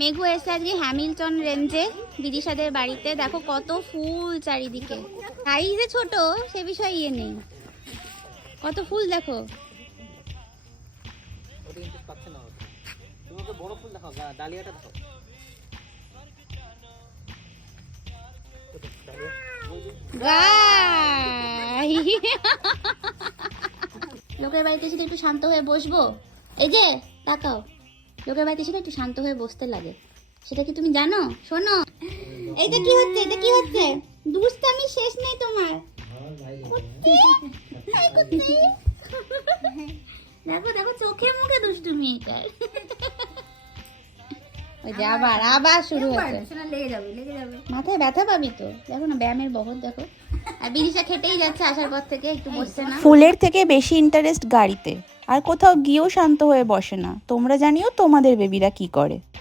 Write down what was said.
মেঘু এসে আজকে হ্যামিল্টন রেঞ্জে বিদিশাদের বাড়িতে। দেখো কত ফুল চারিদিকে, সাইজে ছোট সে বিষয়ে ইয়ে নেই, কত ফুল দেখো। লোকের বাড়িতে এসে একটু শান্ত হয়ে বসবো, এই যে তাকাও, লোকের বাড়িতে এসে একটু শান্ত হয়ে বসতে লাগে, সেটা কি তুমি জানো? শোনো, এটা কি হচ্ছে, এটা কি হচ্ছে, দুষ্টামি শেষ নেই তোমার। দেখো দেখো চোখে মুখে দুষ্টুমি এটার। ওই যে আবার আবার শুরু হচ্ছে, লেগে যাবে লেগে যাবে, মাথায় ব্যথা পাবি তো। দেখো না ব্যায়ামের বহর দেখো, আর বিদিশা খেটেই যাচ্ছে আসার পর থেকে, একটু বসছে না। ফুলের থেকে বেশি ইন্টারেস্ট গাড়িতে, আর কোথাও গিয়েও শান্ত হয়ে বসে না। তোমরা জানিও তোমাদের বেবিরা কি করে।